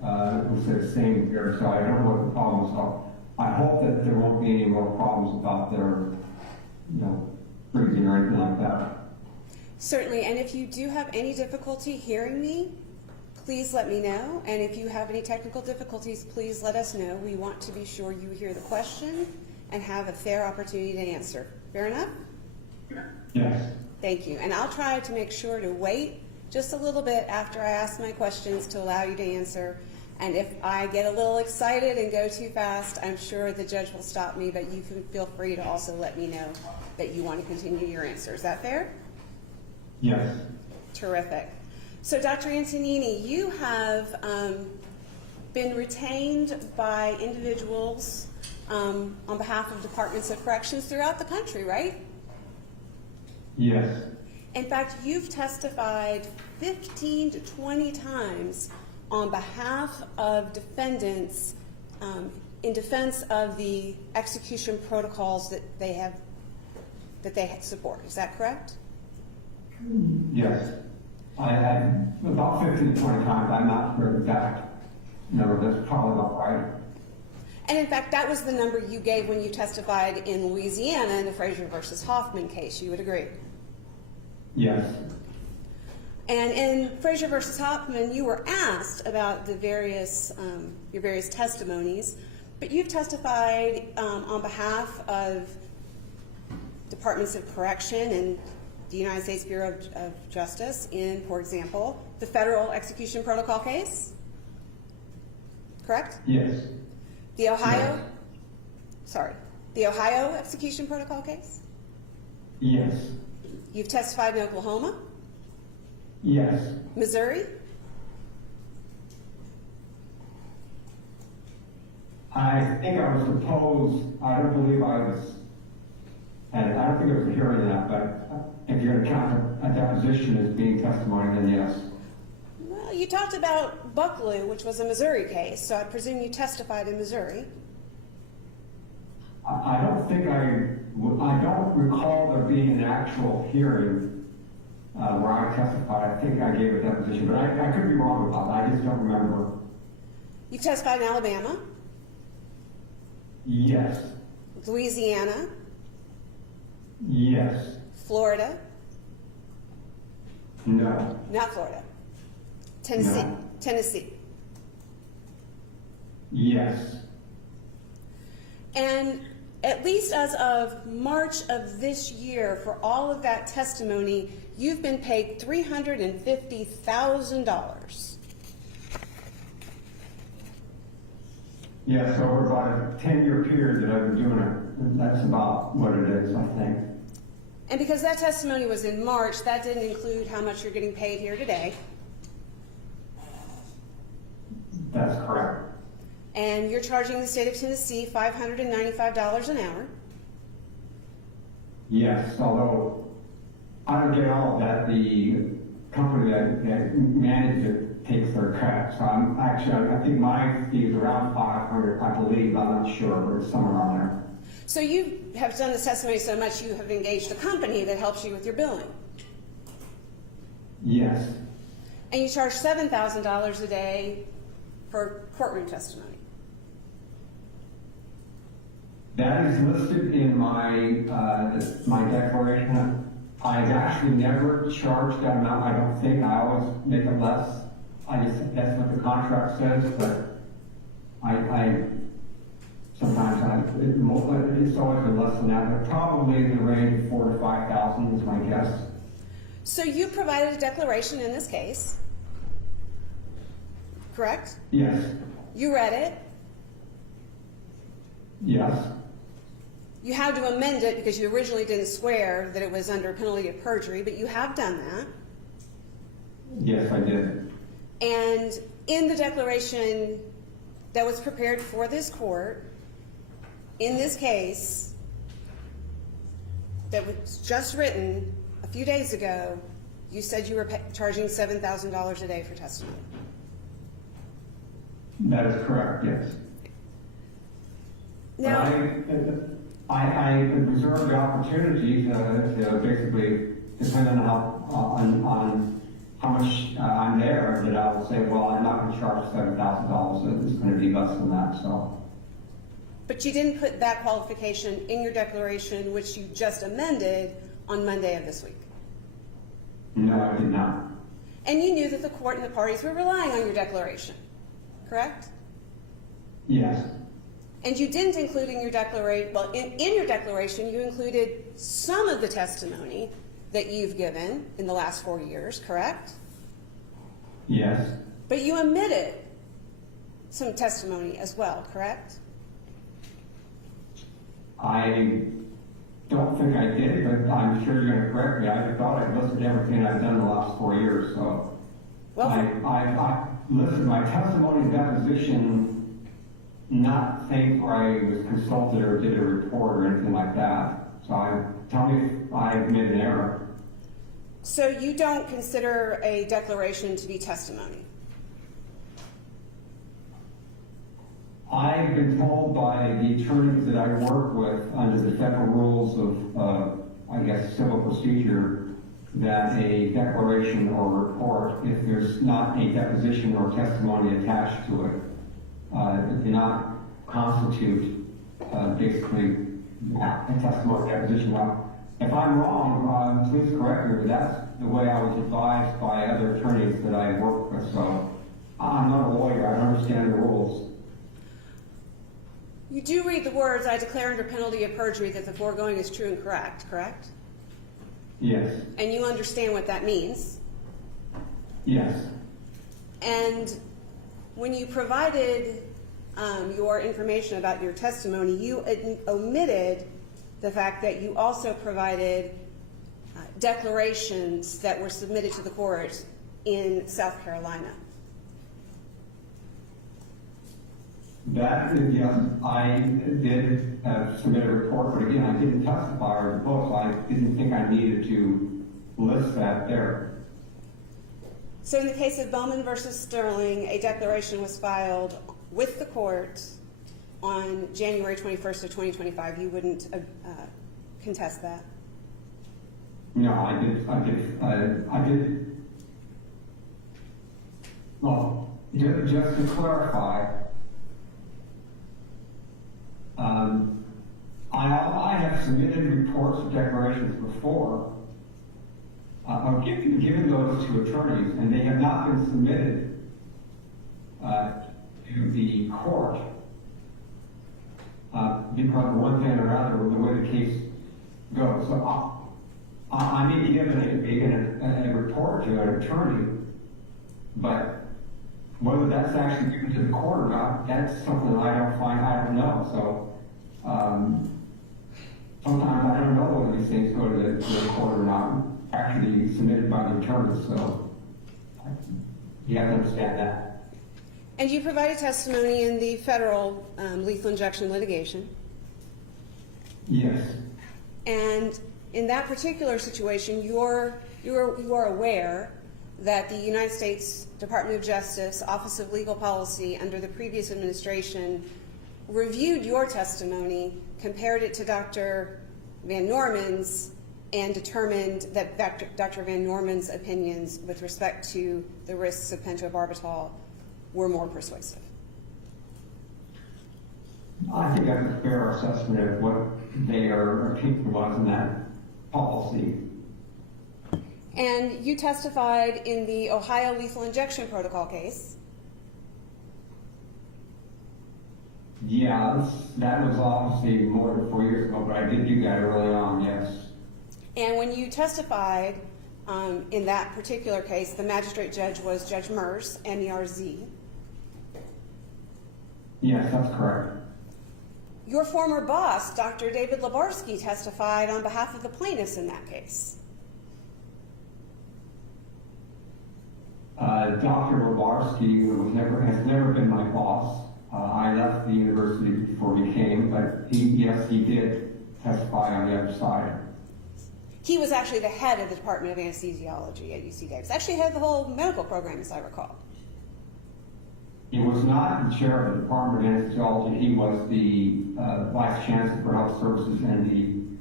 was the same here, so I don't know what the problems are. I hope that there won't be any more problems about their, freezing or anything like that. Certainly, and if you do have any difficulty hearing me, please let me know. And if you have any technical difficulties, please let us know. We want to be sure you hear the question and have a fair opportunity to answer. Fair enough? Yes. Thank you. And I'll try to make sure to wait just a little bit after I ask my questions to allow you to answer. And if I get a little excited and go too fast, I'm sure the judge will stop me, but you can feel free to also let me know that you want to continue your answer. Is that fair? Yes. Terrific. So, Dr. Antonini, you have been retained by individuals on behalf of departments of corrections throughout the country, right? Yes. In fact, you've testified 15 to 20 times on behalf of defendants in defense of the execution protocols that they support. Is that correct? Yes. I had about 15 to 20 times. I'm not sure the exact number. That's probably about right. And in fact, that was the number you gave when you testified in Louisiana in the Frazier versus Hoffman case. You would agree? Yes. And in Frazier versus Hoffman, you were asked about the various your various testimonies, but you've testified on behalf of departments of correction and the United States Bureau of Justice in, for example, the federal execution protocol case. Correct? Yes. The Ohio, Yes. The Ohio execution protocol case. Yes. You've testified in Oklahoma. Yes. Missouri. I think I was supposed, I don't believe I was, and I don't think it was a hearing of that, but if you're going to count a deposition as being testimony, then yes. Well, you talked about Bucklew, which was a Missouri case, so I presume you testified in Missouri. I don't recall there being an actual hearing where I testified. I think I gave a deposition, but I could be wrong about that. I just don't remember. You testified in Alabama. Yes. Louisiana. Yes. Florida. No. Not Florida. Tennessee. No. Tennessee. Yes. And at least as of March of this year, for all of that testimony, you've been paid $350,000. Yes, over about a 10-year period that I've been doing it. That's about what it is, I think. And because that testimony was in March, that didn't include how much you're getting paid here today. That's correct. And you're charging the state of Tennessee $595 an hour. Yes, although I don't get all of that. The company that manages it takes their cut. So I think my fee is around $500, I believe. I'm not sure, but it's somewhere around there. So you have done this testimony so much you have engaged a company that helps you with your billing. Yes. And you charge $7,000 a day for courtroom testimony. That is listed in my my declaration. I've actually never charged that amount. I don't think. I always make it less. That's what the contract says, but sometimes it's always been less than that, but probably in the range of 4,000 to 5,000 is my guess. So you provided a declaration in this case, correct? Yes. You read it. Yes. You had to amend it because you originally didn't swear that it was under penalty of perjury, but you have done that. Yes, I did. And in the declaration that was prepared for this court, in this case, that was just written a few days ago, you said you were charging $7,000 a day for testimony. That is correct, yes. Now, I reserve the opportunity to basically, depending on how much I'm there, that I will say, well, I'm not going to charge $7,000. It's going to be less than that. So, But you didn't put that qualification in your declaration, which you just amended on Monday of this week. no, I did not. And you knew that the court and the parties were relying on your declaration, correct? Yes. And you didn't include in your declaration, well, in your declaration, you included some of the testimony that you've given in the last 4 years, correct? Yes. But you omitted some testimony as well, correct? I don't think I did, but I'm sure you're going to correct me. I thought I listed everything I've done in the last 4 years, so. Well, I listed my testimony and deposition, not things where I was consulted or did a report or anything like that. So tell me if I've made an error. so you don't consider a declaration to be testimony? I've been told by the attorneys that I work with under the federal rules of, I guess, civil procedure, that a declaration or report, if there's not a deposition or testimony attached to it, do not constitute basically a testimony or deposition. Now, if I'm wrong, please correct me, but that's the way I was advised by other attorneys that I work with. So I'm not a lawyer. I don't understand the rules. You do read the words, "I declare under penalty of perjury that the foregoing is true and correct," correct? Yes. And you understand what that means. Yes. And when you provided your information about your testimony, you omitted the fact that you also provided declarations that were submitted to the court in South Carolina. That, yes, I did submit a report, but again, I didn't testify or depose, so I didn't think I needed to list that there. So in the case of Bowman versus Sterling, a declaration was filed with the court on January 21st of 2025. You wouldn't contest that? No, I did. Well, just to clarify, I have submitted reports or declarations before, given those to attorneys, and they have not been submitted to the court because of one thing or another, the way the case goes. So I may be given a report to an attorney, but whether that's actually given to the court or not, that's something I don't know. So sometimes I don't know whether these things go to the court or not, actually submitted by the attorney. So you have to understand that. And you provided testimony in the federal lethal injection litigation. Yes. And in that particular situation, you are aware that the United States Department of Justice Office of Legal Policy under the previous administration reviewed your testimony, compared it to Dr. Van Norman's, and determined that Dr. Van Norman's opinions with respect to the risks of pentobarbital were more persuasive. I think that's a fair assessment of what their opinion was in that policy. And you testified in the Ohio lethal injection protocol case. Yeah, that was obviously more than 4 years ago, but I did do that early on, yes. And when you testified in that particular case, the magistrate judge was Judge Merz, M-E-R-Z. Yes, that's correct. Your former boss, Dr. David Lebarsky, testified on behalf of the plaintiffs in that case. Dr. Lebarsky has never been my boss. I left the university before he came, but yes, he did testify on the other side. He was actually the head of the Department of Anesthesiology at UC Davis. Actually head of the whole medical program, as I recall. He was not the chair of the Department of Anesthesiology. He was the vice chancellor for health services and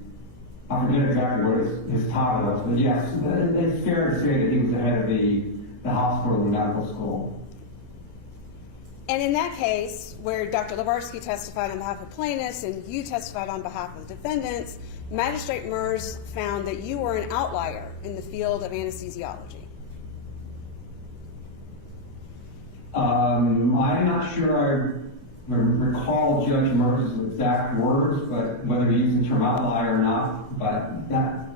I forget exactly what his title was, but yes, it's fair to say that he was the head of the the hospital and medical school. And in that case, where Dr. Levarsky testified on behalf of plaintiffs and you testified on behalf of defendants, Magistrate Mers found that you were an outlier in the field of anesthesiology. I'm not sure I recall Judge Mers' exact words, but whether he used the term outlier or not, but that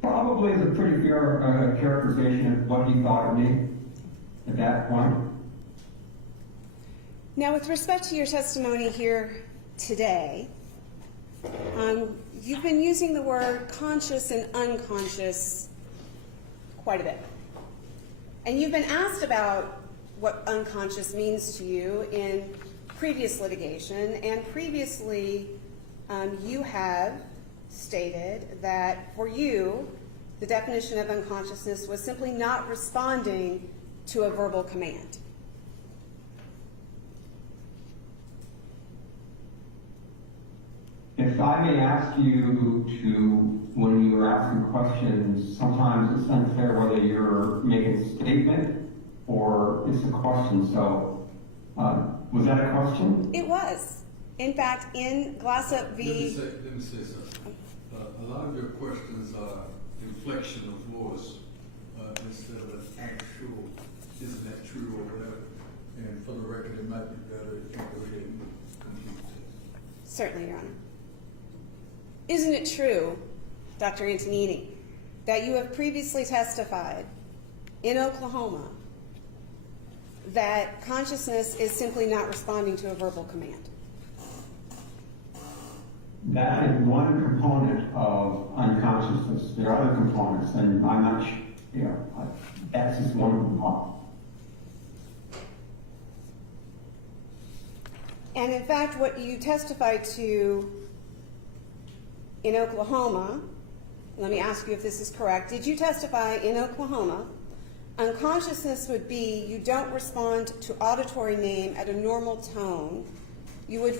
probably is a pretty fair characterization of what he thought of me at that point. Now, with respect to your testimony here today, you've been using the word conscious and unconscious quite a bit. And you've been asked about what unconscious means to you in previous litigation, and previously you have stated that for you, the definition of unconsciousness was simply not responding to a verbal command. If I may ask you to, when you are asking questions, sometimes it's unfair whether you're making a statement or it's a question. So, was that a question? It was. In fact, in Glossop v. Let me say something. A lot of your questions are inflection of voice instead of an actual, isn't that true or whatever. And for the record, it might be better if you go ahead and complete this. Certainly, Your Honor. Isn't it true, Dr. Antonini, that you have previously testified in Oklahoma that consciousness is simply not responding to a verbal command? That is one component of unconsciousness. There are other components, and I'm not sure, that's just one component. And in fact, what you testified to in Oklahoma, let me ask you if this is correct. Did you testify in Oklahoma, unconsciousness would be you don't respond to auditory name at a normal tone. You would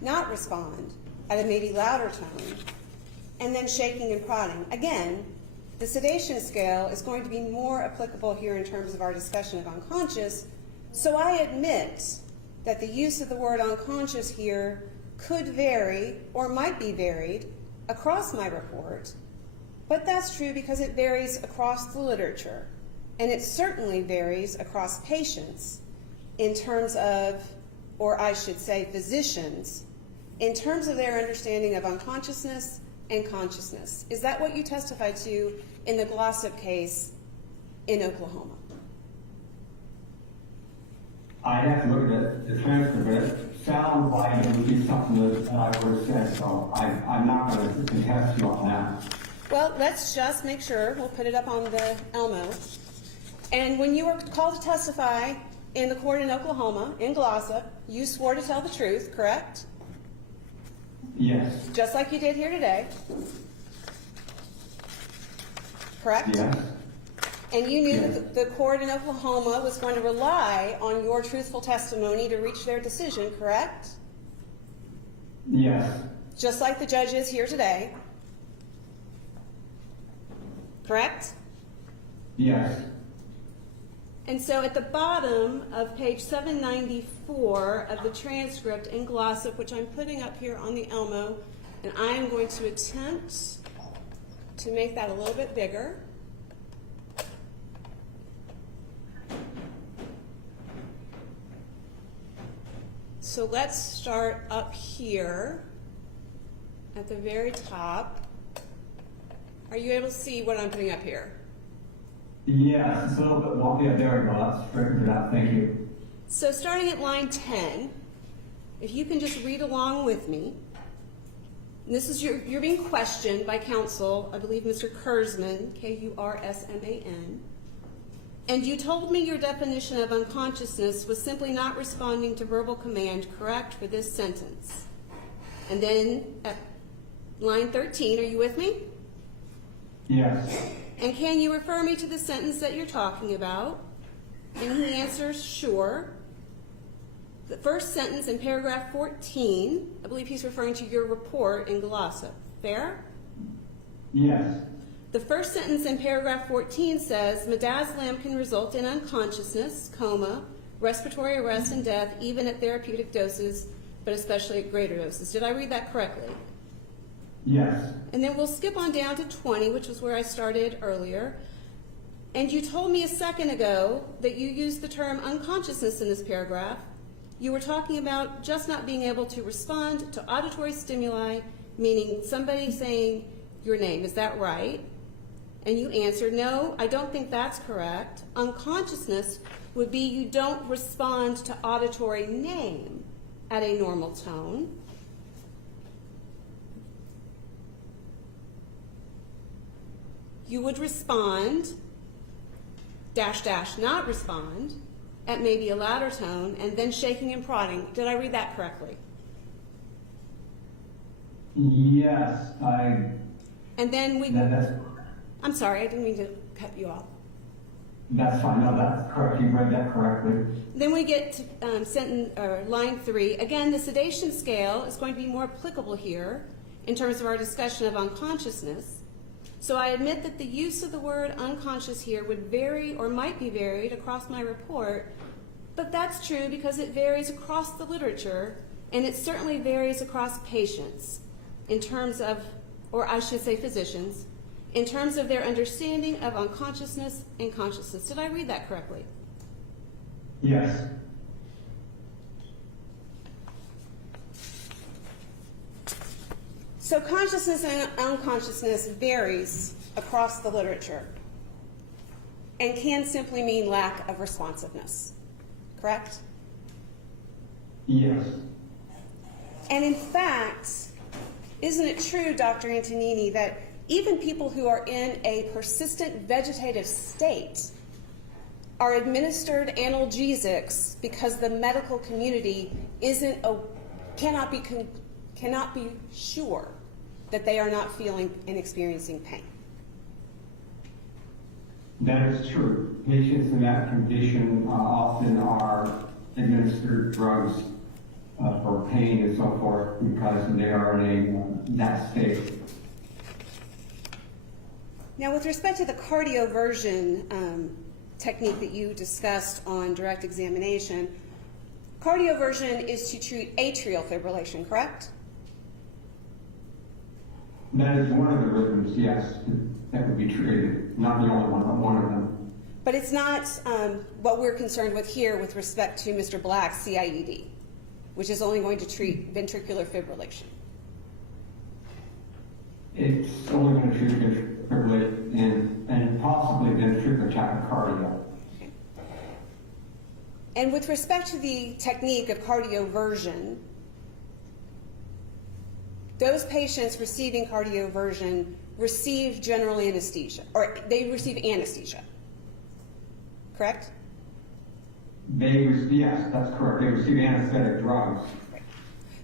not respond at a maybe louder tone, and then shaking and prodding. Again, the sedation scale is going to be more applicable here in terms of our discussion of unconscious, so I admit that the use of the word unconscious here could vary or might be varied across my report, but that's true because it varies across the literature, and it certainly varies across patients in terms of, or I should say physicians, in terms of their understanding of unconsciousness and consciousness. Is that what you testified to in the Glossop case in Oklahoma? I'd have to look at the transcript, but it sounds like it would be something that I would have said, so I'm not going to contest you on that. Well, let's just make sure. We'll put it up on the Elmo. And when you were called to testify in the court in Oklahoma, in Glossop, you swore to tell the truth, correct? Yes. Just like you did here today. Correct? Yes. And you knew Yes. that the court in Oklahoma was going to rely on your truthful testimony to reach their decision, correct? Yes. Just like the judge is here today. Correct? Yes. And so at the bottom of page 794 of the transcript in Glossop, which I'm putting up here on the Elmo, and I'm going to attempt to make that a little bit bigger. So let's start up here at the very top. Are you able to see what I'm putting up here? Yes, it's a little bit long. Yeah, there we go. That's straightened it out. Thank you. So starting at line 10, if you can just read along with me. And this is you're being questioned by counsel, I believe Mr. Kurzman, K-U-R-S-M-A-N. And you told me your definition of unconsciousness was simply not responding to verbal command, correct, for this sentence. And then at line 13, are you with me? Yes. And can you refer me to the sentence that you're talking about? And he answers, sure. The first sentence in paragraph 14, I believe he's referring to your report in Glossop. Fair? Yes. The first sentence in paragraph 14 says, midazolam can result in unconsciousness, coma, respiratory arrest, and death, even at therapeutic doses, but especially at greater doses. Did I read that correctly? Yes. And then we'll skip on down to 20, which was where I started earlier. And you told me a second ago that you used the term unconsciousness in this paragraph. You were talking about just not being able to respond to auditory stimuli, meaning somebody saying your name. Is that right? And you answered, no, I don't think that's correct. Unconsciousness would be you don't respond to auditory name at a normal tone. You would respond, dash, dash, not respond, at maybe a louder tone, and then shaking and prodding. Did I read that correctly? Yes, And then we, that's, I'm sorry, I didn't mean to cut you off. that's fine. No, that's correct. You read that correctly. Then we get to line 3. Again, the sedation scale is going to be more applicable here in terms of our discussion of unconsciousness. So I admit that the use of the word unconscious here would vary or might be varied across my report, but that's true because it varies across the literature, and it certainly varies across patients in terms of, or I should say physicians, in terms of their understanding of unconsciousness and consciousness. Did I read that correctly? Yes. So consciousness and unconsciousness varies across the literature and can simply mean lack of responsiveness, correct? Yes. And in fact, isn't it true, Dr. Antonini, that even people who are in a persistent vegetative state are administered analgesics because the medical community cannot be sure that they are not feeling and experiencing pain? That is true. Patients in that condition often are administered drugs for pain and so forth because they are in that state. Now, with respect to the cardioversion technique that you discussed on direct examination, cardioversion is to treat atrial fibrillation, correct? That is one of the rhythms, yes, that would be treated. Not the only one, but one of them. But it's not what we're concerned with here with respect to Mr. Black's CIED, which is only going to treat ventricular fibrillation. It's only going to treat ventricular fibrillation and possibly ventricular tachycardia. And with respect to the technique of cardioversion, those patients receiving cardioversion receive general anesthesia, or they receive anesthesia, correct? Yes, that's correct. They receive anesthetic drugs.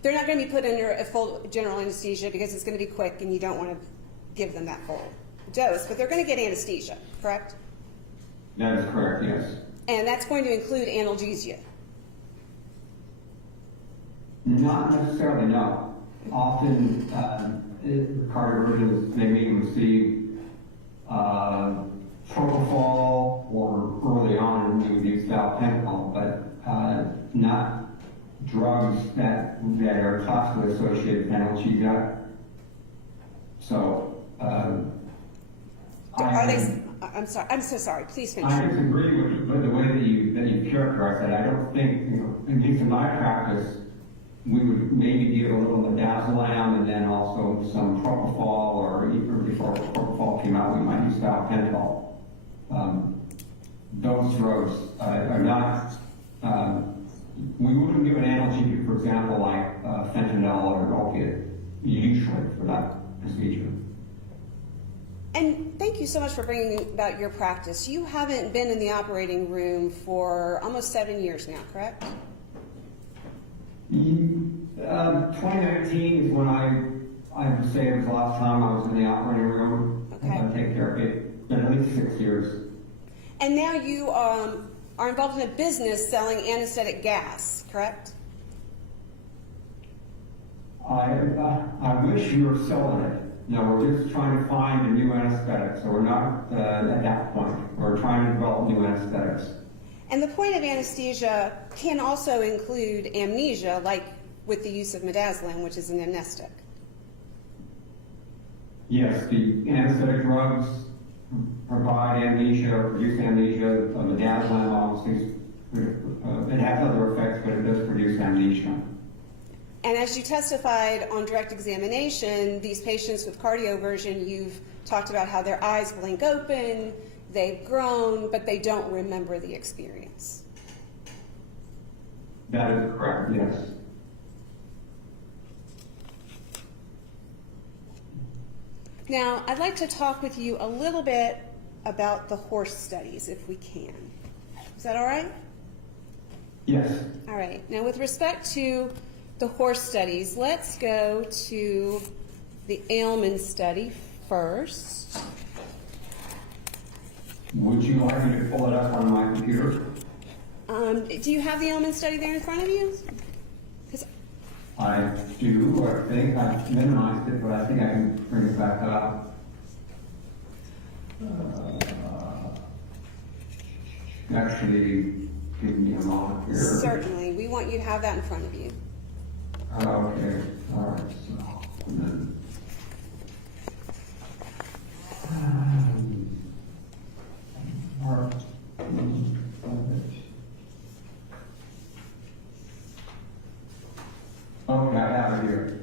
They're not going to be put under a full general anesthesia because it's going to be quick and you don't want to give them that full dose, but they're going to get anesthesia, correct? That is correct, yes. And that's going to include analgesia. Not necessarily, no. Often, cardioversions, they may receive propofol or early on we would use gabapentin, but not drugs that are classically associated with analgesia. So, I'm sorry. I'm so sorry. Please finish. I disagree with the way that you characterize that. I don't think, at least in my practice, we would maybe give a little midazolam and then also some propofol, or even before propofol came out, we might use gabapentin. Those drugs are not, we wouldn't give an analgesic, for example, like fentanyl or opiate, usually for that procedure. And thank you so much for bringing about your practice. You haven't been in the operating room for almost 7 years now, correct? 2019 is when I would say it was the last time I was in the operating room. Okay. Take care of it. It's been at least 6 years. And now you are involved in a business selling anesthetic gas, correct? I wish you were selling it. No, we're just trying to find a new anesthetic, so we're not at that point. We're trying to develop new anesthetics. And the point of anesthesia can also include amnesia, like with the use of midazolam, which is an amnestic. Yes, the anesthetic drugs provide amnesia or produce amnesia. Midazolam obviously, it has other effects, but it does produce amnesia. And as you testified on direct examination, these patients with cardioversion, you've talked about how their eyes blink open, they've grown, but they don't remember the experience. That is correct, yes. Now, I'd like to talk with you a little bit about the horse studies, if we can. Is that all right? Yes. All right. Now, with respect to the horse studies, let's go to the Ailman study first. Would you like me to pull it up on my computer? Do you have the Ailman study there in front of you? 'Cause I do, I think. I minimized it, but I think I can bring it back up. Actually, give me a moment here. certainly, we want you to have that in front of you. Okay, all right, so, and then, okay, I have it here.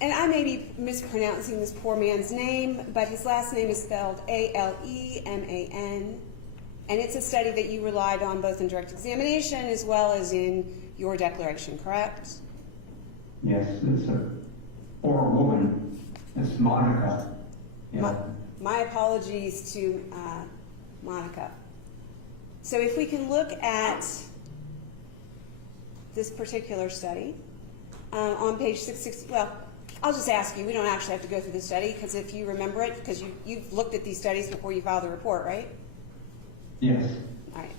And I may be mispronouncing this poor man's name, but his last name is spelled Aleman. And it's a study that you relied on both in direct examination as well as in your declaration, correct? Yes, it's a poor woman. It's Monica. Yeah. My apologies to Monica. So if we can look at this particular study on page 660, well, I'll just ask you, we don't actually have to go through the study because if you remember it, because you've looked at these studies before you filed the report, right? Yes. All right.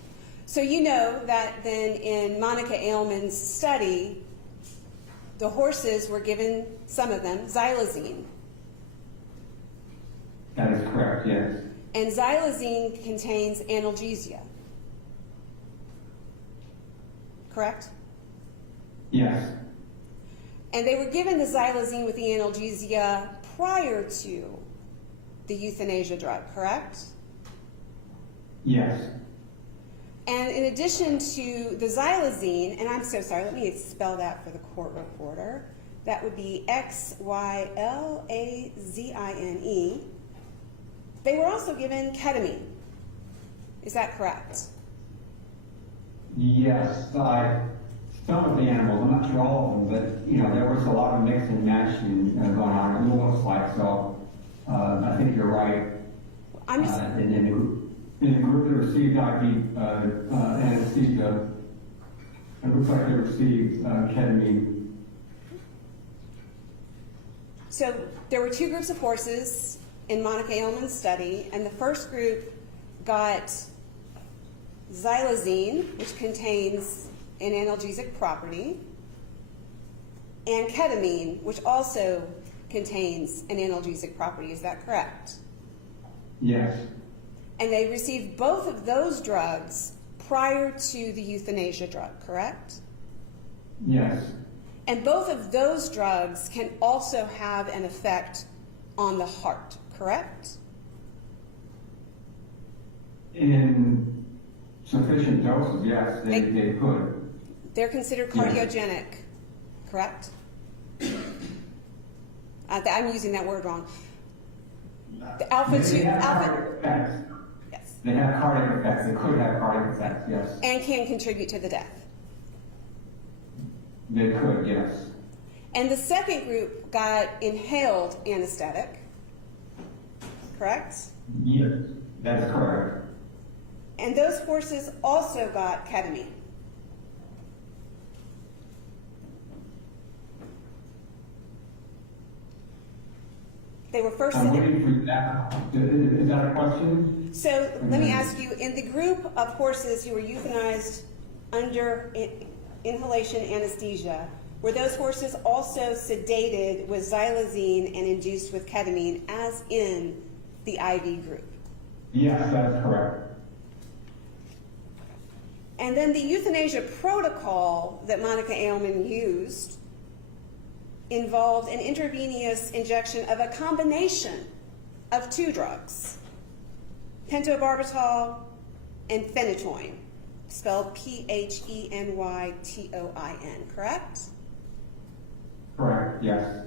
So you know that then in Monica Ailman's study, the horses were given, some of them, xylazine. That is correct, yes. And xylazine contains analgesia. Correct? Yes. And they were given the xylazine with the analgesia prior to the euthanasia drug, correct? Yes. And in addition to the xylazine, and I'm so sorry, let me spell that for the court reporter. That would be Xylazine. They were also given ketamine. Is that correct? Yes, some of the animals, I'm not sure all of them, but, there was a lot of mix and matching going on, it looks like, so I think you're right. I'm just, In the group that received IV anesthesia, it looks like they received ketamine. so there were two groups of horses in Monica Ailman's study, and the first group got xylazine, which contains an analgesic property, and ketamine, which also contains an analgesic property. Is that correct? Yes. And they received both of those drugs prior to the euthanasia drug, correct? Yes. And both of those drugs can also have an effect on the heart, correct? In sufficient doses, yes, they could. They're considered Yes. cardiogenic, correct? I'm using that word wrong. The alpha They 2, have alpha, cardiac effects. yes, They have cardiac effects. They could have cardiac effects, yes. and can contribute to the death. They could, yes. And the second group got inhaled anesthetic, correct? Yes, that's correct. And those horses also got ketamine. They were first I'm in. waiting for that. Is that a question? So let me ask you, in the group of horses who were euthanized under inhalation anesthesia, were those horses also sedated with xylazine and induced with ketamine, as in the IV group? Yes, that's correct. And then the euthanasia protocol that Monica Ailman used involved an intravenous injection of a combination of two drugs, pentobarbital and phenytoin, spelled Phenytoin, correct? Correct, yes.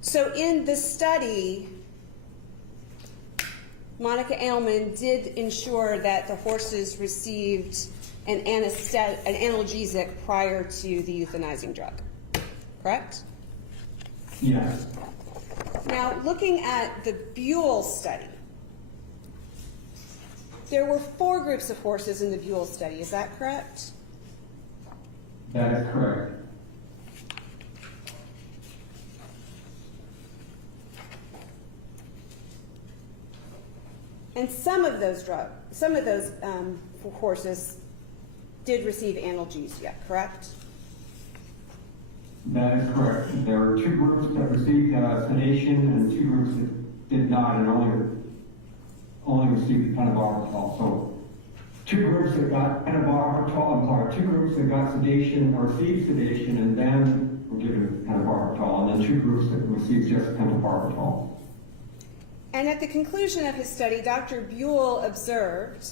So in the study, Monica Ailman did ensure that the horses received an analgesic prior to the euthanizing drug, correct? Yes. Now, looking at the Buell study, there were 4 groups of horses in the Buell study, is that correct? That is correct. And some of those horses did receive analgesia, correct? That is correct. There were 2 groups that received sedation and 2 groups that did not and only received pentobarbital. So 2 groups that got pentobarbital, 2 groups that got sedation or received sedation and then were given pentobarbital, and then 2 groups that received just pentobarbital. And at the conclusion of his study, Dr. Buell observed,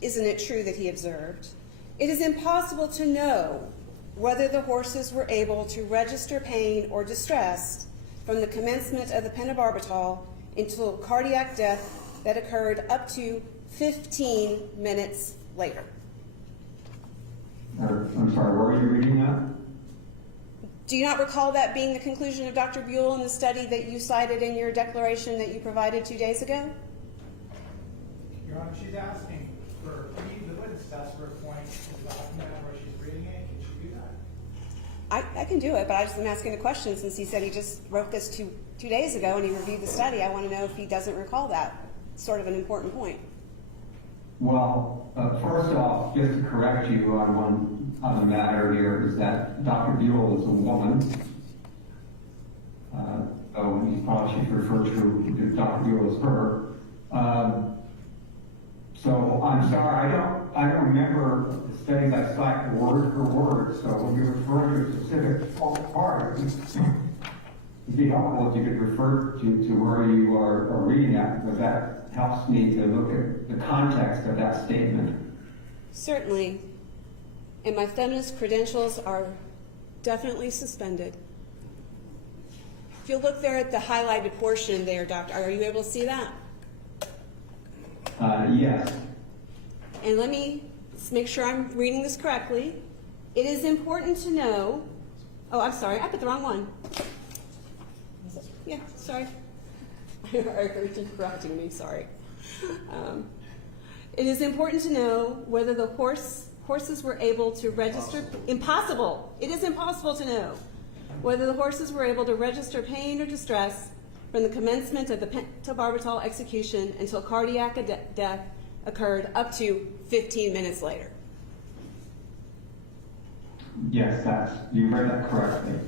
isn't it true that he observed, it is impossible to know whether the horses were able to register pain or distress from the commencement of the pentobarbital until cardiac death that occurred up to 15 minutes later. I'm sorry, where are you reading that? Do you not recall that being the conclusion of Dr. Buell in the study that you cited in your declaration that you provided 2 days ago? Your Honor, she's asking for the witness test for a point in the document where she's reading it. Can she do that? I can do it, but I just am asking a question since he said he just wrote this two days ago and he reviewed the study. I want to know if he doesn't recall that. It's sort of an important point. Well, first off, just to correct you on one other matter here, is that Dr. Buell is a woman. So you probably should refer to Dr. Buell as her. So I'm sorry, I don't remember the studies I cite word for word. So when you refer to a specific part, it'd be helpful if you could refer to where you are reading at, because that helps me to look at the context of that statement. Certainly. And my feminist credentials are definitely suspended. If you look there at the highlighted portion there, Doctor, are you able to see that? Yes. And let me make sure I'm reading this correctly. It is important to know, oh, I'm sorry, I put the wrong one. Yeah, sorry. I heard you correcting me, sorry. It is important to know whether the horses were able to register, impossible, it is impossible to know whether the horses were able to register pain or distress from the commencement of the pentobarbital execution until cardiac death occurred up to 15 minutes later. Yes, you read that correctly.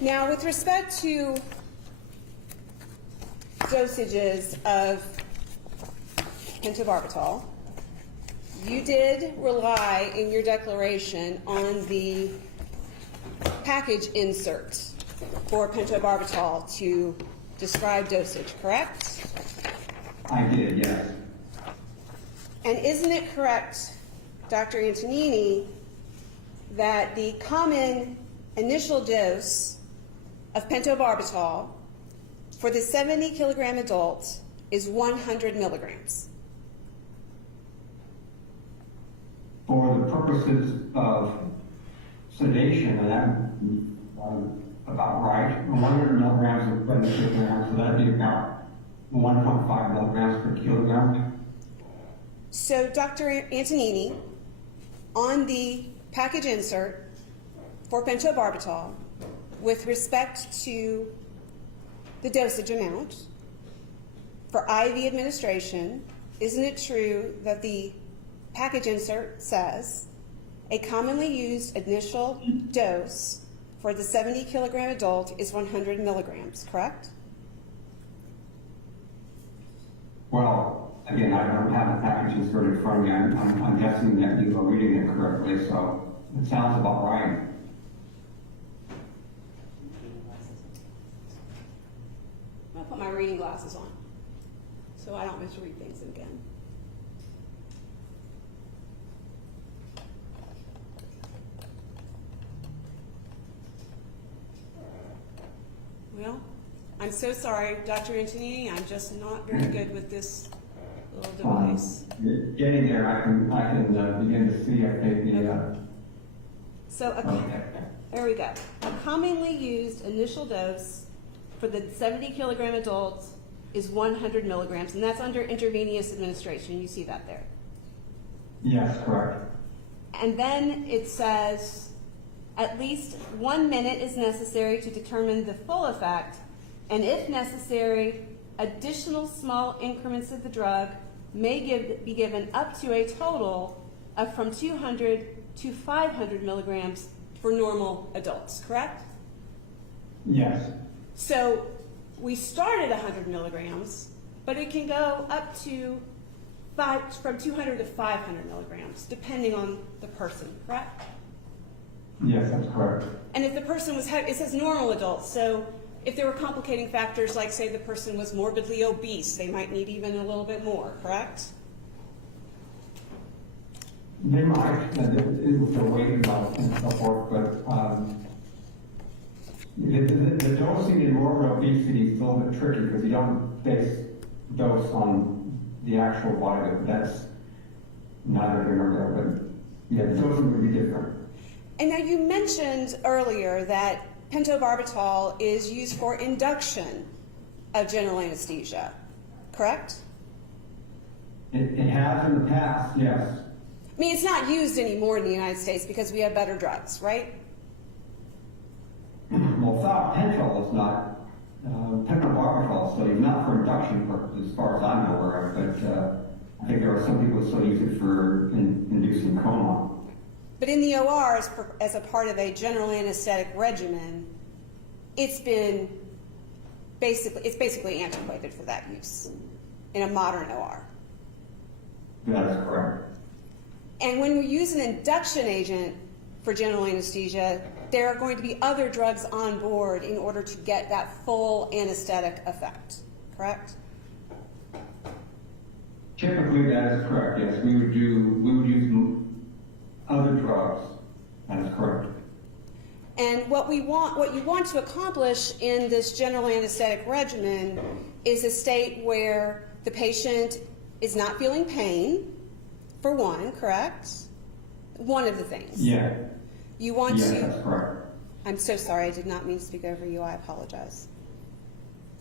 Now, with respect to dosages of pentobarbital, you did rely in your declaration on the package insert for pentobarbital to describe dosage, correct? I did, yes. And isn't it correct, Dr. Antonini, that the common initial dose of pentobarbital for the 70 kilogram adult is 100 milligrams? For the purposes of sedation, and that's about right, 100 milligrams of pentobarbital, so that'd be about 1.5 milligrams per kilogram. So, Dr. Antonini, on the package insert for pentobarbital, with respect to the dosage amount for IV administration, isn't it true that the package insert says a commonly used initial dose for the 70 kilogram adult is 100 milligrams, correct? Well, again, I don't have the package inserted in front of me. I'm guessing that you are reading it correctly, so it sounds about right. I'm gonna put my reading glasses on so I don't misread things again. Well, I'm so sorry, Dr. Antonini, I'm just not very good with this little device. Getting there, I can begin to see, I think, the, So, okay. there we go. A commonly used initial dose for the 70 kilogram adults is 100 milligrams, and that's under intravenous administration. You see that there. Yes, correct. And then it says at least 1 minute is necessary to determine the full effect, and if necessary, additional small increments of the drug may be given up to a total of from 200 to 500 milligrams for normal adults, correct? Yes. So we start at 100 milligrams, but it can go up to from 200 to 500 milligrams, depending on the person, correct? Yes, that's correct. And if the person was, it says normal adults, so if there were complicating factors, like say the person was morbidly obese, they might need even a little bit more, correct? They might, with their weight and so forth, but the dosing in morbid obesity is a little bit tricky because you don't base dose on the actual body weight. That's neither here nor there, but yeah, the dosing would be different. And now you mentioned earlier that pentobarbital is used for induction of general anesthesia, correct? It has in the past, yes. I mean, it's not used anymore in the United States because we have better drugs, right? Well, thiopental is not, pentobarbital studied not for induction purposes, as far as I'm aware of, but I think there are some people who still use it for inducing coma. But in the OR, as a part of a general anesthetic regimen, it's basically antiquated for that use in a modern OR. That is correct. And when we use an induction agent for general anesthesia, there are going to be other drugs on board in order to get that full anesthetic effect, correct? Typically, that is correct, yes. We would use other drugs. That is correct. And what you want to accomplish in this general anesthetic regimen is a state where the patient is not feeling pain, for one, correct? One of the things. Yeah. You want Yes, to. that's correct. I'm so sorry, I did not mean to speak over you, I apologize.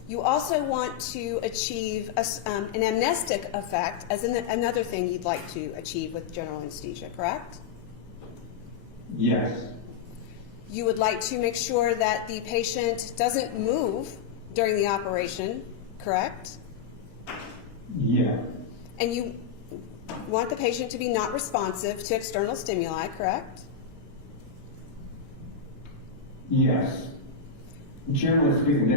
You also want to achieve an amnestic effect as another thing you'd like to achieve with general anesthesia, correct? Yes. You would like to make sure that the patient doesn't move during the operation, correct? Yeah. And you want the patient to be not responsive to external stimuli, correct? Yes. Generally speaking,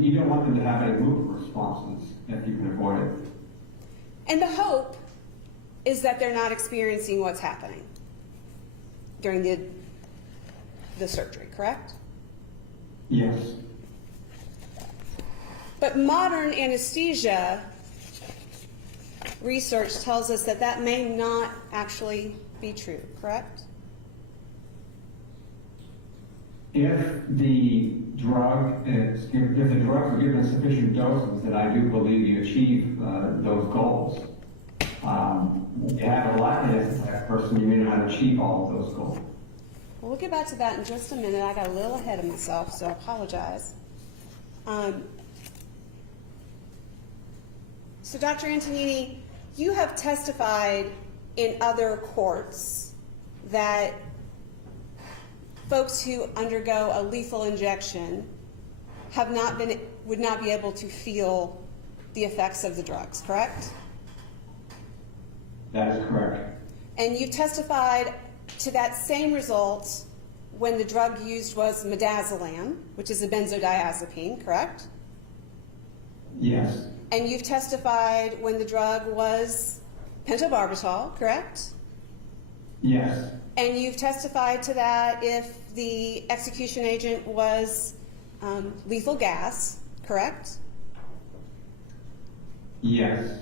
you don't want them to have any movement responses if you can avoid it. And the hope is that they're not experiencing what's happening during the surgery, correct? Yes. But modern anesthesia research tells us that that may not actually be true, correct? If the drugs are given sufficient doses, then I do believe you achieve those goals. You have a lactating person, you may not achieve all of those goals. Well, we'll get back to that in just a minute. I got a little ahead of myself, so I apologize. So, Dr. Antonini, you have testified in other courts that folks who undergo a lethal injection would not be able to feel the effects of the drugs, correct? That is correct. And you testified to that same result when the drug used was midazolam, which is a benzodiazepine, correct? Yes. And you've testified when the drug was pentobarbital, correct? Yes. And you've testified to that if the execution agent was lethal gas, correct? Yes.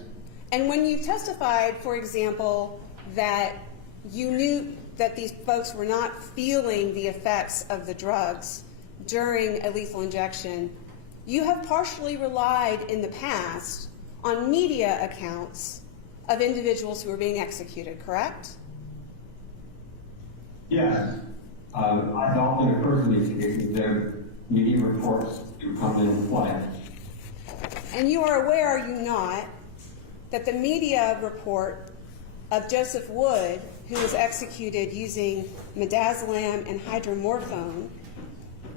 And when you've testified, for example, that you knew that these folks were not feeling the effects of the drugs during a lethal injection, you have partially relied in the past on media accounts of individuals who were being executed, correct? Yes. As often occurs in these cases, the media reports do come into play. And you are aware, are you not, that the media report of Joseph Wood, who was executed using midazolam and hydromorphone,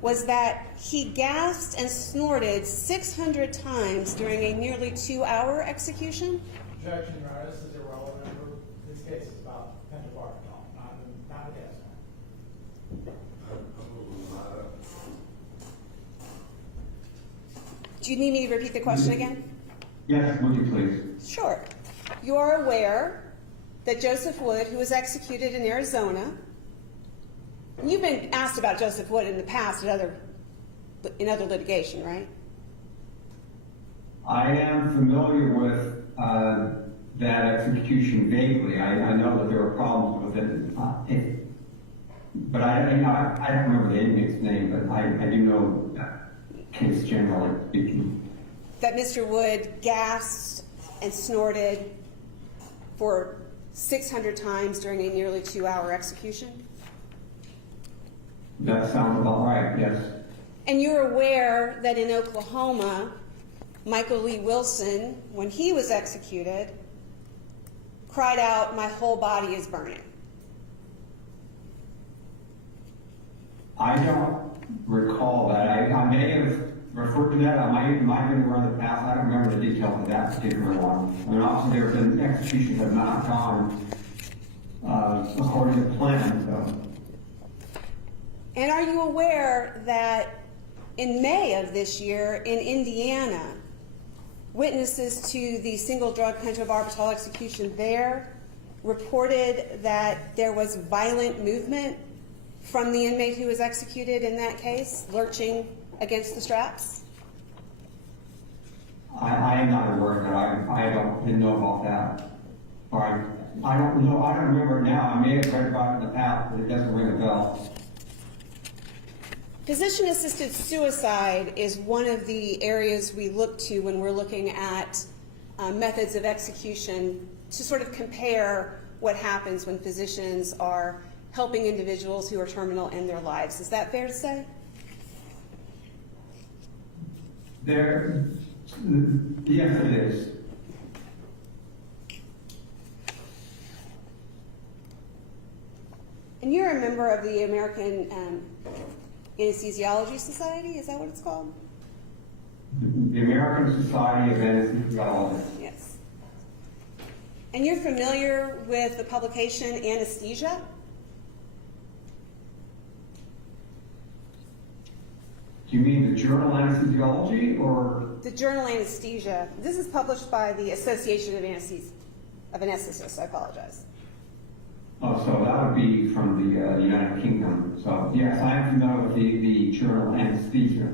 was that he gasped and snorted 600 times during a nearly 2-hour execution? Objection, Your Honor, this is irrelevant. This case is about pentobarbital, not a gas one. Do you need me to repeat the question again? Yes, would you please? Sure. You are aware that Joseph Wood, who was executed in Arizona, and you've been asked about Joseph Wood in the past in other litigation, right? I am familiar with that execution vaguely. I know that there were problems with it. But I don't remember the inmate's name, but I do know that case generally speaking. That Mr. Wood gasped and snorted for 600 times during a nearly 2-hour execution? That sounds about right, yes. And you're aware that in Oklahoma, Michael Lee Wilson, when he was executed, cried out, "My whole body is burning." I don't recall that. I may have referred to that. I might have been around the past. I don't remember the details of that particular one. I mean, obviously there have been executions that have not gone according to plan, so. And are you aware that in May of this year in Indiana, witnesses to the single drug pentobarbital execution there reported that there was violent movement from the inmate who was executed in that case, lurching against the straps? I am not aware of that. Didn't know about that. Or I don't know. I don't remember it now. I may have read about it in the past, but it doesn't ring a bell. Physician-assisted suicide is one of the areas we look to when we're looking at methods of execution to sort of compare what happens when physicians are helping individuals who are terminal in their lives. Is that fair to say? Yes, it is. And you're a member of the American Anesthesiology Society, is that what it's called? The American Society of Anesthesiologists. Yes. And you're familiar with the publication Anesthesia? Do you mean the journal Anesthesiology or? The journal Anesthesia. This is published by the Association of Anesthesists, I apologize. Oh, so that would be from the United Kingdom. So yes, I am familiar with the journal Anesthesia.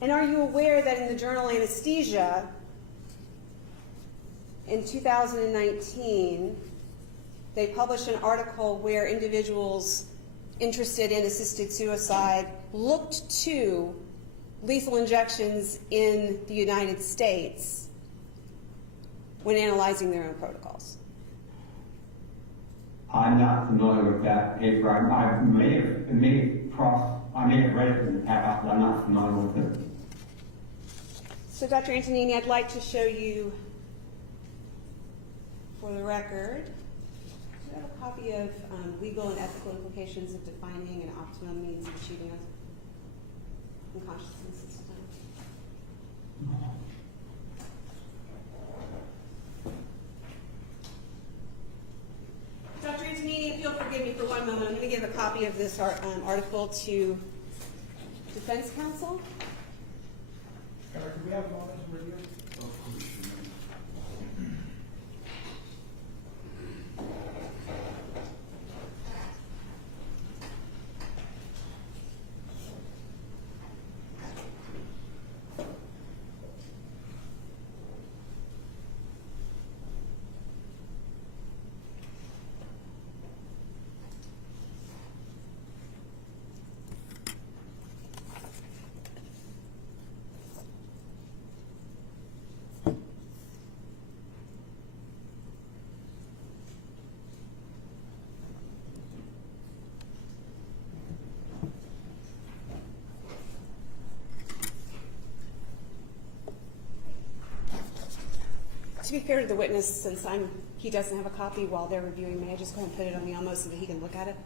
And are you aware that in the journal Anesthesia, in 2019, they published an article where individuals interested in assisted suicide looked to lethal injections in the United States when analyzing their own protocols? I'm not familiar with that paper. I may have read it in the past, but I'm not familiar with it. So, Dr. Antonini, I'd like to show you, for the record, I have a copy of legal and ethical implications of defining an optimum means of achieving unconsciousness system. one moment. I'm going to give a copy of this article to defense counsel. Eric, do we have a moment to review? Of course you may. To be fair to the witness, since he doesn't have a copy while they're reviewing, may I just go and put it on the almo so that he can look at it?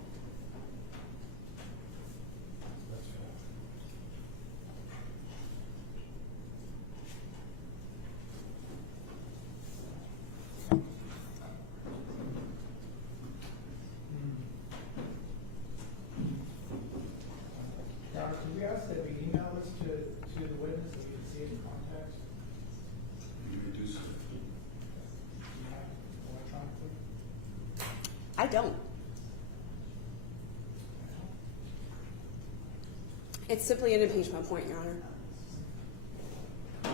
Robert, can we ask that we email this to the witness so we can see it in context? You may do so. Do you have electronically? I don't. It's simply an impeachment point, Your Honor. Can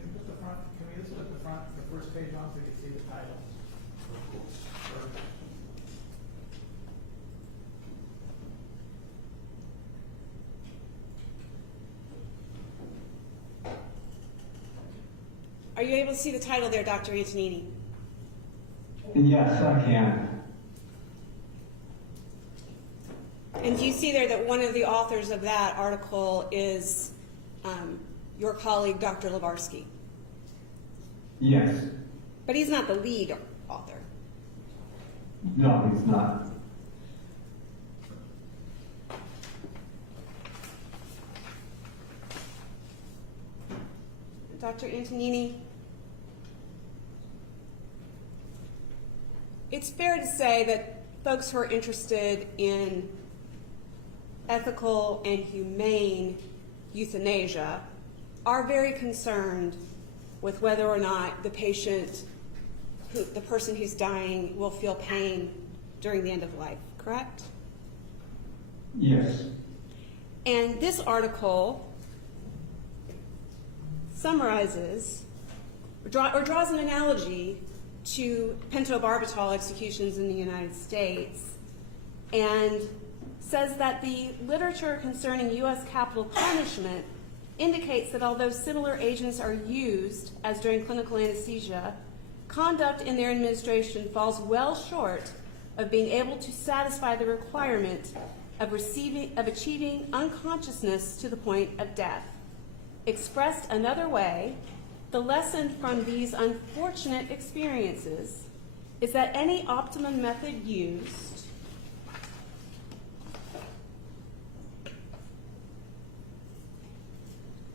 you put the front, can we just put the front, the first page on so we can see the title? Of course. Are you able to see the title there, Dr. Antonini? Yes, I can. And do you see there that one of the authors of that article is your colleague, Dr. Levarsky? Yes. But he's not the lead author. No, he's not. Dr. Antonini, it's fair to say that folks who are interested in ethical and humane euthanasia are very concerned with whether or not the patient, the person who's dying, will feel pain during the end of life, correct? Yes. And this article summarizes or draws an analogy to pentobarbital executions in the United States and says that the literature concerning U.S. capital punishment indicates that although similar agents are used as during clinical anesthesia, conduct in their administration falls well short of being able to satisfy the requirement of achieving unconsciousness to the point of death. Expressed another way, the lesson from these unfortunate experiences is that any optimum method used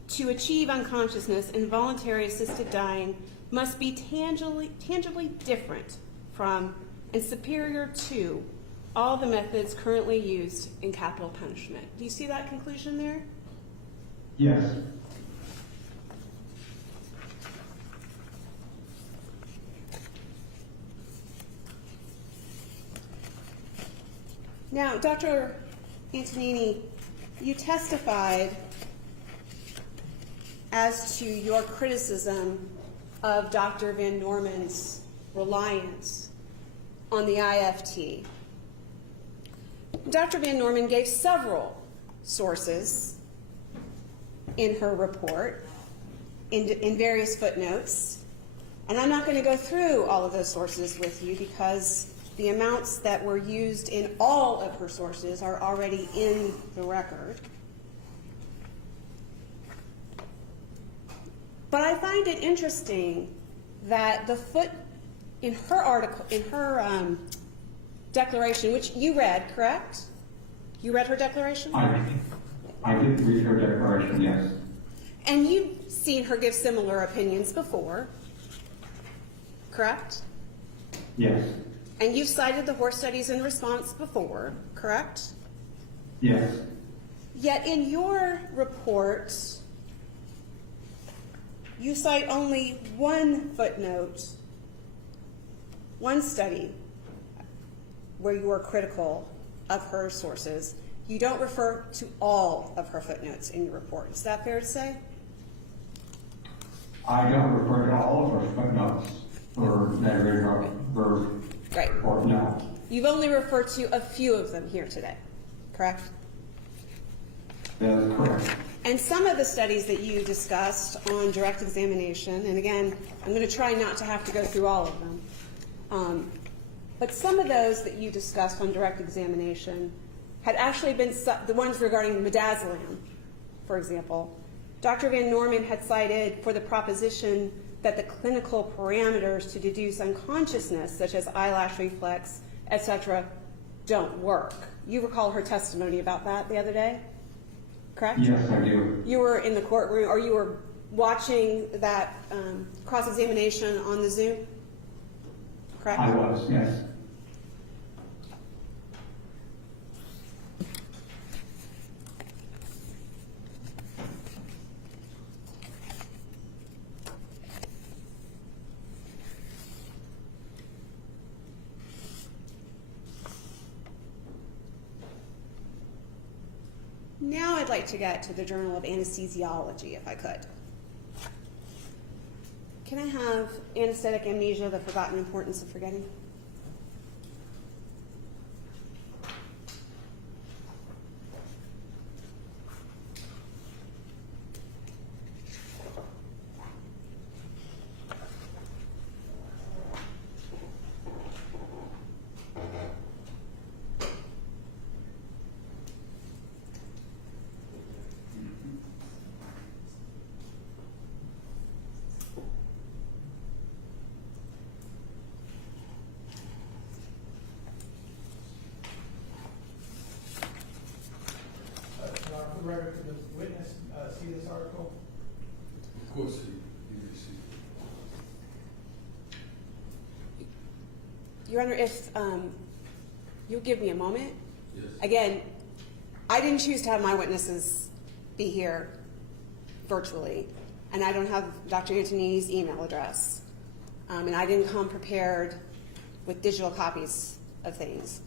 to achieve unconsciousness in voluntary assisted dying must be tangibly different from and superior to all the methods currently used in capital punishment. Do you see that conclusion there? Yes. Now, Dr. Antonini, you testified as to your criticism of Dr. Van Norman's reliance on the IFT. Dr. Van Norman gave several sources in her report, in various footnotes, and I'm not going to go through all of those sources with you because the amounts that were used in all of her sources are already in the record. But I find it interesting that in her article, in her declaration, which you read, correct? You read her declaration? I did read her declaration, yes. And you've seen her give similar opinions before, correct? Yes. And you've cited the horse studies in response before, correct? Yes. Yet in your report, you cite only one footnote, one study where you are critical of her sources. You don't refer to all of her footnotes in your report. Is that fair to say? I don't refer to all of her footnotes for that are in her Right. report, no. You've only referred to a few of them here today, correct? That is correct. And some of the studies that you discussed on direct examination, and again, I'm going to try not to have to go through all of them, but some of those that you discussed on direct examination had actually been the ones regarding midazolam, for example. Dr. Van Norman had cited for the proposition that the clinical parameters to deduce unconsciousness, such as eyelash reflex, etc., don't work. You recall her testimony about that the other day, correct? Yes, I do. You were in the courtroom, or you were watching that cross-examination on the Zoom, correct? I was, yes. Now I'd like to get to the Journal of Anesthesiology, if I could. Can I have anesthetic amnesia, the forgotten importance of forgetting? For the record, could the witness see this article? Of course, he received it. Your Honor, if you'll give me a moment. Yes. Again, I didn't choose to have my witnesses be here virtually, and I don't have Dr. Antonini's email address, and I didn't come prepared with digital copies of things.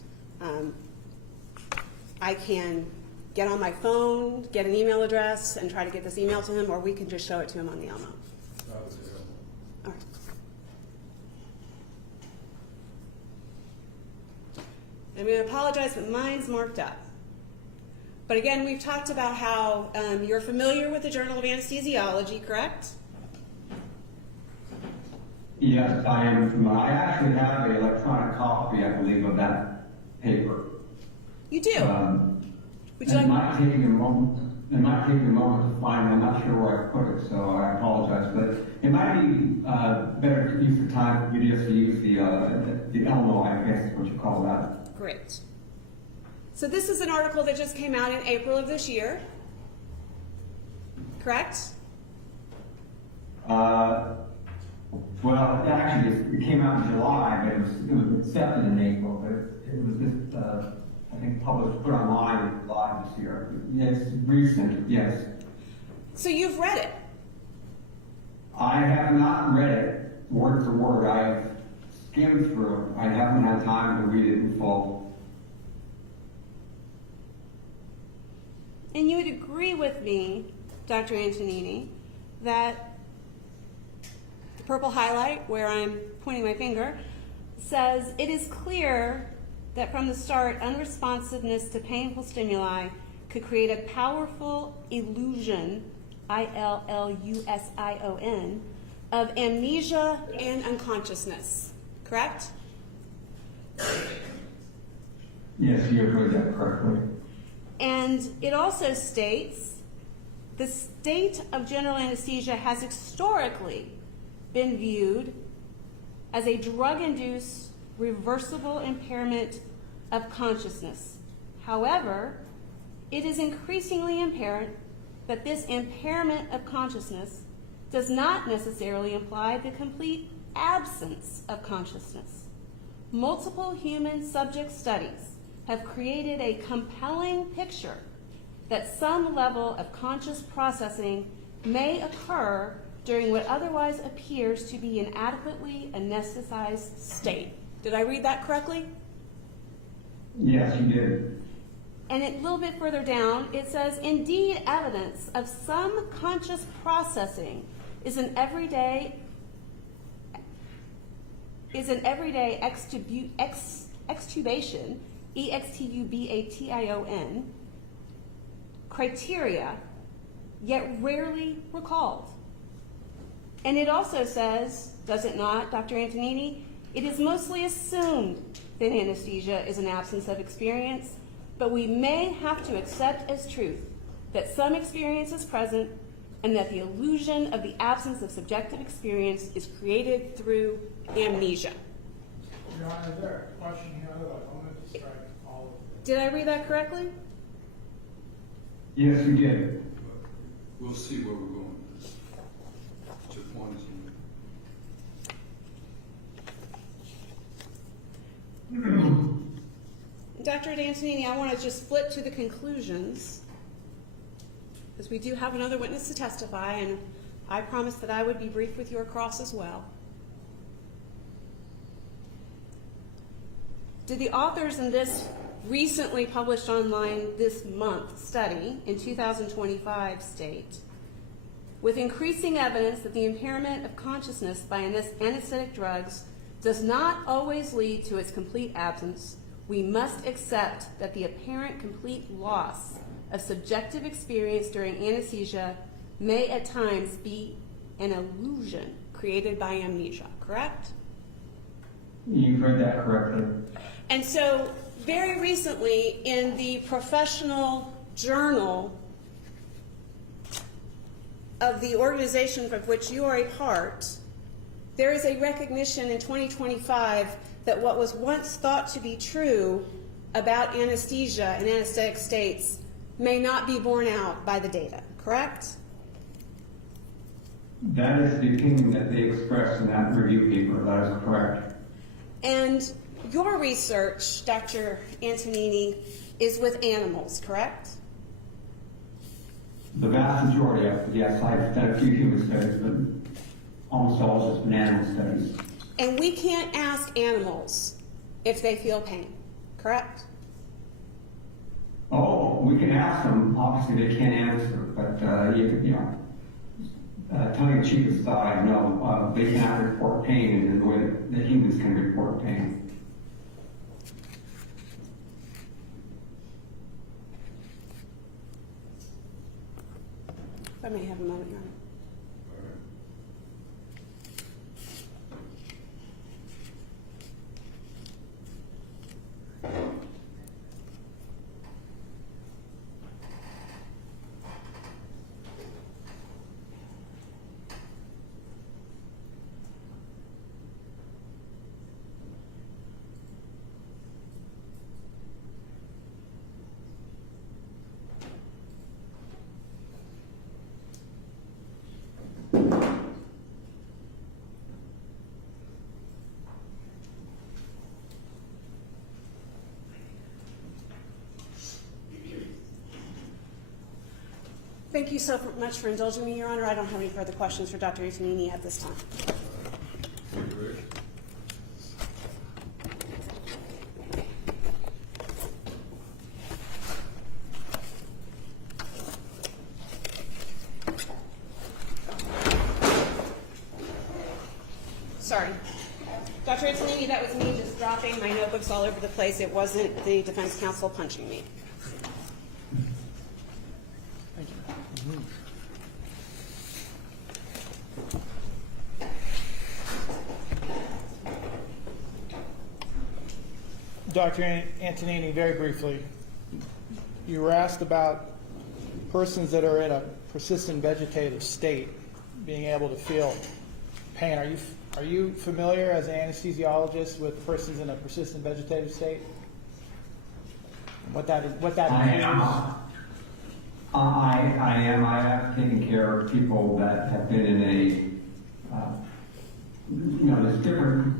I can get on my phone, get an email address, and try to get this email to him, or we can just show it to him on the Elmo. That was it. All right. I'm going to apologize, but mine's marked up. But again, we've talked about how you're familiar with the Journal of Anesthesiology, correct? Yes, I am. I actually have an electronic copy, I believe, of that paper. You do. Would you It like? might take a moment. It might take a moment to find. I'm not sure where I put it, so I apologize. But it might be better to use the time for you just to use the Elmo, I guess is what you call that. Great. So this is an article that just came out in April of this year, correct? Well, actually, it came out in July, but it was accepted in April. But it was just, I think, published, put online in July this year. Yes, recent, yes. So you've read it. I have not read it word for word. I've skimmed through it. I haven't had time to read it in full. And you would agree with me, Dr. Antonini, that the purple highlight, where I'm pointing my finger, says, it is clear that from the start, unresponsiveness to painful stimuli could create a powerful illusion, ILLUSION, of amnesia and unconsciousness, correct? Yes, you heard that correctly. And it also states, the state of general anesthesia has historically been viewed as a drug-induced reversible impairment of consciousness. However, it is increasingly apparent that this impairment of consciousness does not necessarily imply the complete absence of consciousness. multiple human subject studies have created a compelling picture that some level of conscious processing may occur during what otherwise appears to be an adequately anesthetized state. Did I read that correctly? Yes, you did. And a little bit further down, it says, indeed, evidence of some conscious processing is an everyday extubation, extubation, criteria, yet rarely recalled. And it also says, does it not, Dr. Antonini? It is mostly assumed that anesthesia is an absence of experience, but we may have to accept as truth that some experience is present and that the illusion of the absence of subjective experience is created through amnesia. Your Honor, is there a question here? Otherwise, I'm going to strike all of it. Did I read that correctly? Yes, you did. We'll see where we're going with this. Your point is made. Dr. Antonini, I want to just flip to the conclusions, because we do have another witness to testify, and I promised that I would be brief with your cross as well. Did the authors in this recently published online this month study in 2025 state, with increasing evidence that the impairment of consciousness by anesthetic drugs does not always lead to its complete absence, we must accept that the apparent complete loss of subjective experience during anesthesia may at times be an illusion created by amnesia, correct? You heard that correctly. And so, very recently, in the professional journal of the organization of which you are a part, there is a recognition in 2025 that what was once thought to be true about anesthesia and anesthetic states may not be borne out by the data, correct? That is the opinion that they expressed in that review paper. That is correct. And your research, Dr. Antonini, is with animals, correct? The vast majority of it, yes. I've done a few human studies, but almost all just been animal studies. And we can't ask animals if they feel pain, correct? Oh, we can ask them. Obviously, they can't answer, but you could, tongue in cheek aside, no, they cannot report pain in the way that humans can report pain. If I may have a moment, Your Honor. Thank you so much for indulging me, Your Honor. I don't have any further questions for Dr. Antonini at this time. Sorry. Dr. Antonini, that was me just dropping my notebooks all over the place. It wasn't the defense counsel punching me. Dr. Antonini, very briefly, you were asked about persons that are in a persistent vegetative state being able to feel pain. Are you familiar as an anesthesiologist with persons in a persistent vegetative state? What that I means? am. I have taken care of people that have been in a, there's different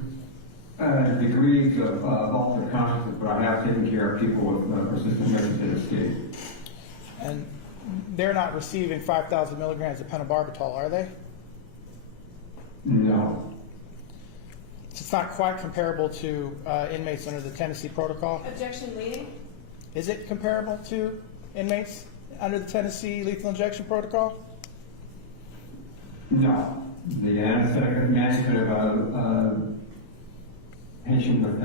degrees of altered consciousness, but I have taken care of people with persistent vegetative state. And they're not receiving 5,000 milligrams of pentobarbital, are they? No. It's not quite comparable to inmates under the Tennessee protocol. Objection leading. Is it comparable to inmates under the Tennessee lethal injection protocol? No. The anesthetic management of a patient with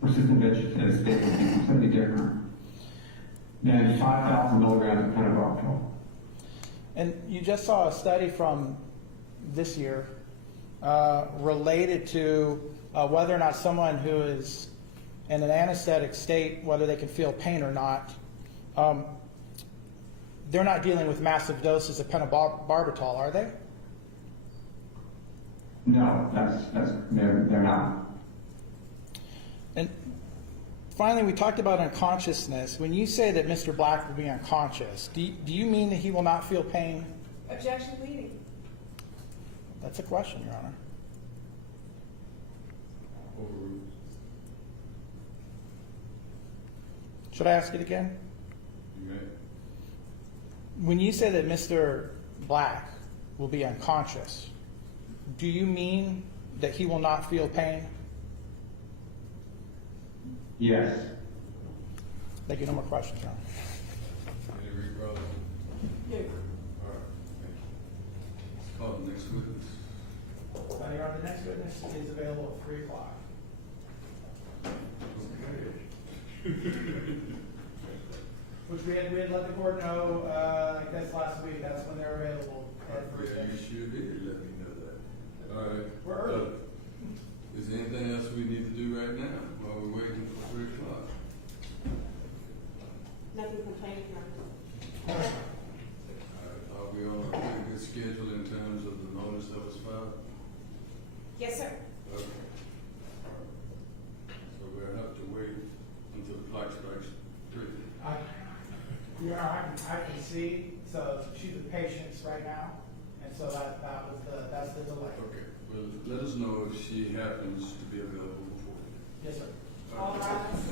persistent vegetative state would be completely different than 5,000 milligrams of pentobarbital. And you just saw a study from this year related to whether or not someone who is in an anesthetic state, whether they can feel pain or not. They're not dealing with massive doses of pentobarbital, are they? No, they're not. And finally, we talked about unconsciousness. When you say that Mr. Black will be unconscious, do you mean that he will not feel pain? Objection leading. That's a question, Your Honor. Overruled. Should I ask it again? You may. When you say that Mr. Black will be unconscious, do you mean that he will not feel pain? Yes. Thank you. No more questions, Your Honor. Any rebuttal? No. All right, thank you. Let's call the next witness. Your Honor, the next witness is available at 3 o'clock. Which we had let the court know, I guess last week, that's when they're available. Yeah, you sure did let me know that. All right. We're early. Is there anything else we need to do right now while we're waiting for 3 o'clock? Nothing complaining from. All right, are we on a pretty good schedule in terms of the notice that was filed? Yes, sir. Okay. All right. So we'll have to wait until the clock strikes 3. Your Honor, I can see, so she's with patients right now, and so that's the delay. Okay, well, let us know if she happens to be available before. Yes, sir. All rise.